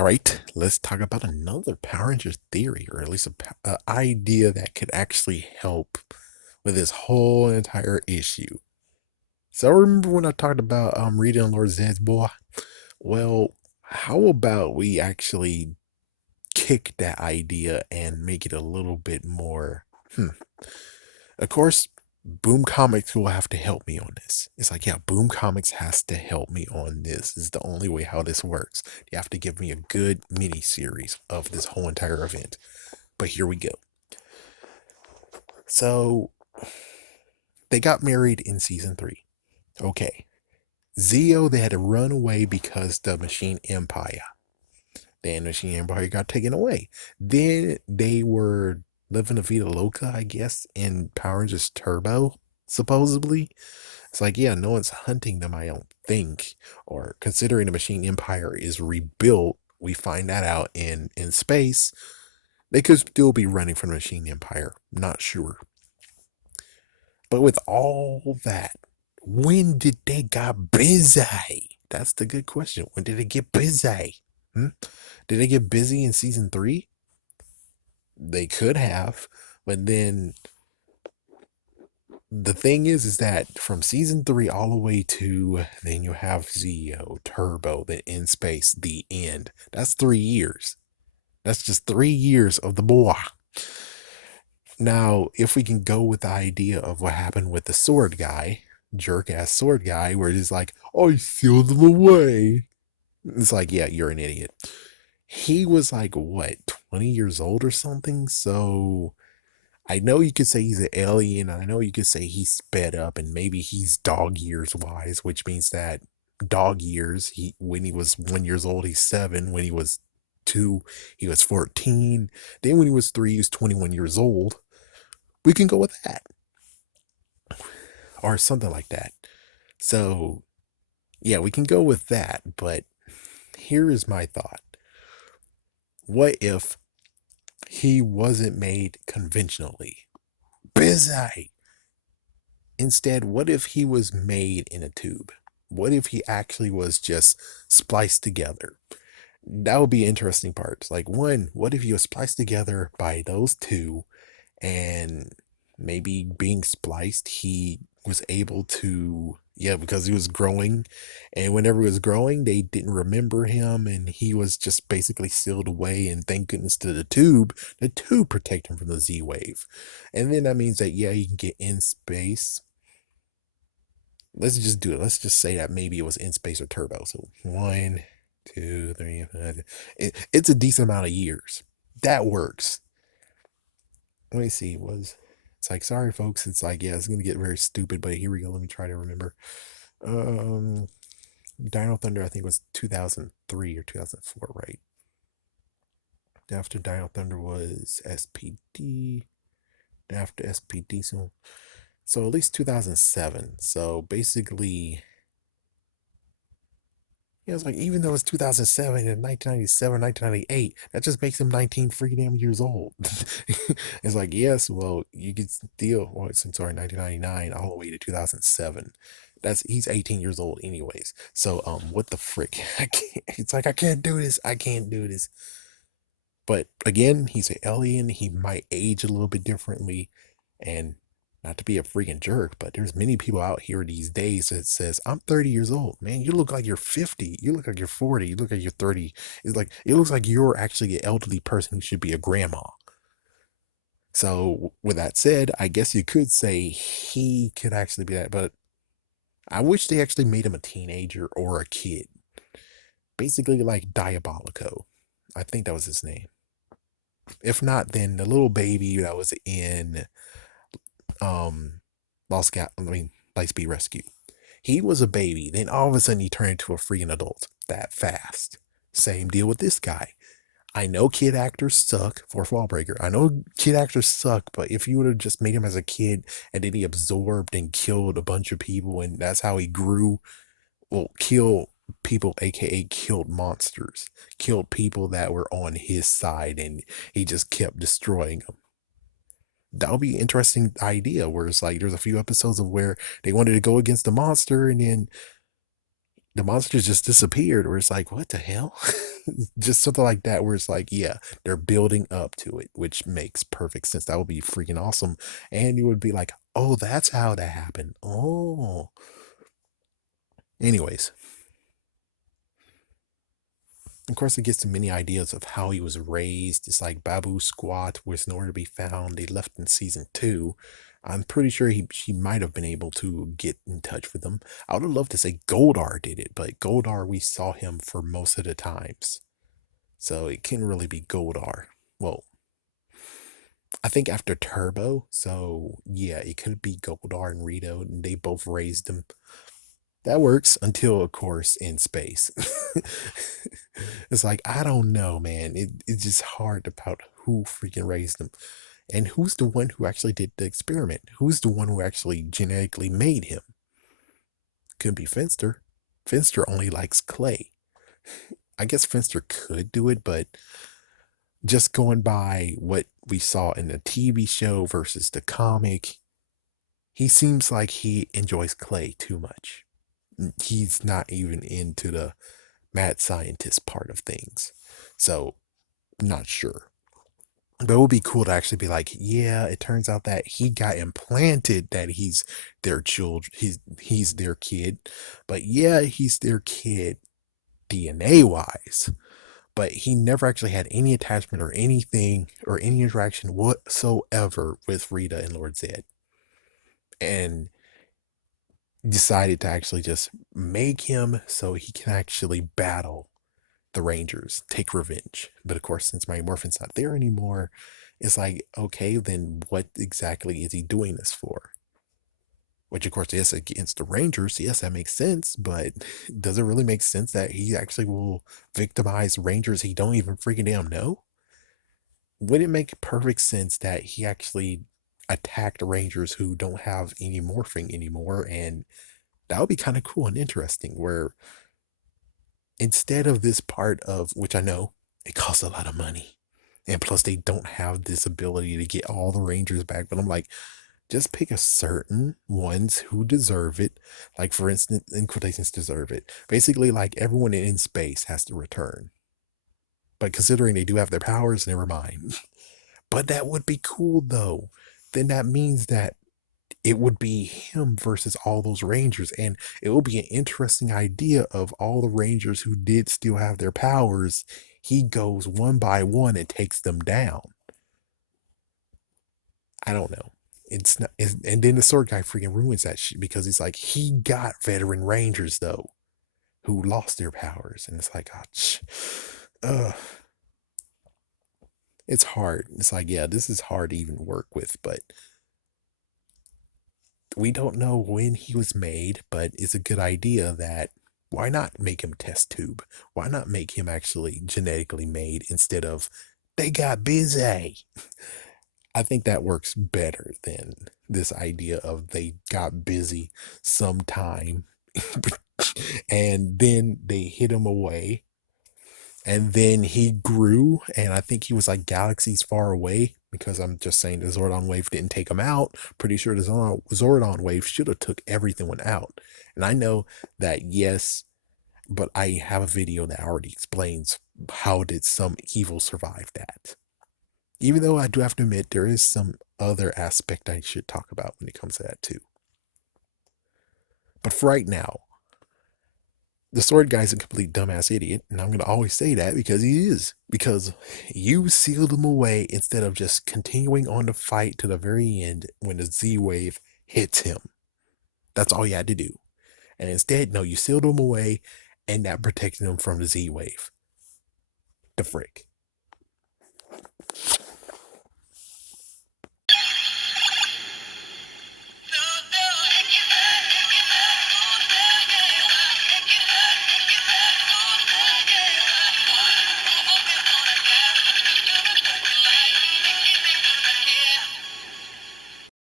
All right, let's talk about another Power Rangers theory, or at least a idea that could actually help with this whole entire issue. So remember when I talked about reading Lord Zed's boy? Well, how about we actually kick that idea and make it a little bit more? Of course, Boom Comics will have to help me on this. It's like, yeah, Boom Comics has to help me on this. This is the only way how this works. You have to give me a good mini series of this whole entire event. But here we go. So they got married in season 3. Okay. Zeo, they had to run away because the Machine Empire. Then the Machine Empire got taken away. Then they were living a vida loca, I guess, in Power Rangers Turbo, supposedly. It's like, yeah, no one's hunting them, I don't think. Or considering the Machine Empire is rebuilt, we find that out in space. They could still be running from the Machine Empire. Not sure. But with all that, when did they got busy? That's the good question. When did they get busy? Did they get busy in season 3? They could have, but then the thing is that from season 3 all the way to then you have Zeo, Turbo, then in space, the end. That's 3 years. That's just 3 years of the boy. Now, if we can go with the idea of what happened with the sword guy, jerk ass sword guy, where he's like, I sealed them away. It's like, yeah, you're an idiot. He was like, what, 20 years old or something? So I know you could say he's an alien. I know you could say he's sped up and maybe he's dog years wise, which means that dog years, when he was 1 years old, he's 7. When he was 2, he was 14. Then when he was 3, he was 21 years old. We can go with that. Or something like that. So, yeah, we can go with that. But here is my thought. What if he wasn't made conventionally? Busy. Instead, what if he was made in a tube? What if he actually was just spliced together? That would be interesting parts. Like, one, what if he was spliced together by those two, and maybe being spliced, he was able to, yeah, because he was growing, and whenever he was growing, they didn't remember him, and he was just basically sealed away, and thank goodness to the tube protect him from the Z-Wave. And then that means that, yeah, you can get in space. Let's just do it. Let's just say that maybe it was in space or turbo. So 1, 2, 3, 5. It's a decent amount of years. That works. Let me see. It's like, sorry folks, it's like, yeah, it's gonna get very stupid, but here we go. Let me try to remember. Um Dino Thunder, I think, was 2003 or 2004, right? After Dino Thunder was SPD. After SPD, so at least 2007. So basically, yeah, it's like, even though it's 2007 and 1997, 1998, that just makes him 19 freaking damn years old. It's like, yes, well, you could still, well, since, sorry, 1999 all the way to 2007. He's 18 years old anyways. So, what the frick? It's like, I can't do this. I can't do this. But again, he's an alien. He might age a little bit differently. And not to be a freaking jerk, but there's many people out here these days that says, I'm 30 years old. Man, you look like you're 50. You look like you're 40. You look like you're 30. It's like, it looks like you're actually an elderly person who should be a grandma. So with that said, I guess you could say he could actually be that, but I wish they actually made him a teenager or a kid. Basically like Diabolico. I think that was his name. If not, then the little baby that was in Lightspeed Rescue. He was a baby, then all of a sudden he turned into a freaking adult that fast. Same deal with this guy. I know kid actors suck, Fourth Wall Breaker. I know kid actors suck, but if you would have just made him as a kid and then he absorbed and killed a bunch of people and that's how he grew, well, kill people, aka killed monsters, killed people that were on his side, and he just kept destroying them. That would be an interesting idea where it's like there's a few episodes of where they wanted to go against the monster and then the monster just disappeared, where it's like, what the hell? Just something like that where it's like, yeah, they're building up to it, which makes perfect sense. That would be freaking awesome. And you would be like, oh, that's how that happened. Oh. Anyways, of course, it gets to many ideas of how he was raised. It's like Babu Squat was nowhere to be found. They left in season two. I'm pretty sure she might have been able to get in touch with them. I would have loved to say Goldar did it, but Goldar, we saw him for most of the times. So it can't really be Goldar. Well, I think after Turbo, so yeah, it could be Goldar and Rito, and they both raised him. That works until, of course, in space. It's like, I don't know, man. It's just hard about who freaking raised him. And who's the one who actually did the experiment? Who's the one who actually genetically made him? Could be Finster. Finster only likes clay. I guess Finster could do it, but just going by what we saw in the TV show versus the comic, he seems like he enjoys clay too much. He's not even into the mad scientist part of things. So, not sure. But it would be cool to actually be like, yeah, it turns out that he got implanted that he's their children, he's their kid. But yeah, he's their kid DNA wise. But he never actually had any attachment or anything or any interaction whatsoever with Rita and Lord Zed. And decided to actually just make him so he can actually battle the Rangers, take revenge. But of course, since Mighty Morphin's not there anymore, it's like, okay, then what exactly is he doing this for? Which, of course, is against the Rangers. Yes, that makes sense, but does it really make sense that he actually will victimize Rangers he don't even freaking damn know? Would it make perfect sense that he actually attacked Rangers who don't have any morphing anymore? And that would be kind of cool and interesting, where instead of this part of, which I know it costs a lot of money, and plus they don't have this ability to get all the Rangers back, but I'm like, just pick a certain ones who deserve it. Like, for instance, in quotations, deserve it. Basically, like everyone in space has to return. But considering they do have their powers, never mind. But that would be cool though. Then that means that it would be him versus all those Rangers. And it will be an interesting idea of all the Rangers who did still have their powers. He goes one by one and takes them down. I don't know. It's not, and then the sword guy freaking ruins that shit because he's like, he got veteran Rangers though, who lost their powers. And it's like, oh, it's hard. It's like, yeah, this is hard to even work with, but we don't know when he was made, but it's a good idea that why not make him test tube? Why not make him actually genetically made instead of they got busy? I think that works better than this idea of they got busy sometime and then they hid him away and then he grew, and I think he was like galaxies far away because I'm just saying the Zordon wave didn't take him out. Pretty sure the Zordon wave should have took everyone out. And I know that, yes, but I have a video that already explains how did some evil survive that. Even though I do have to admit there is some other aspect I should talk about when it comes to that too. But for right now, the sword guy's a complete dumbass idiot, and I'm going to always say that because he is. Because you sealed him away instead of just continuing on the fight to the very end when the Z wave hits him. That's all you had to do. And instead, no, you sealed him away, and that protected him from the Z wave. The frick.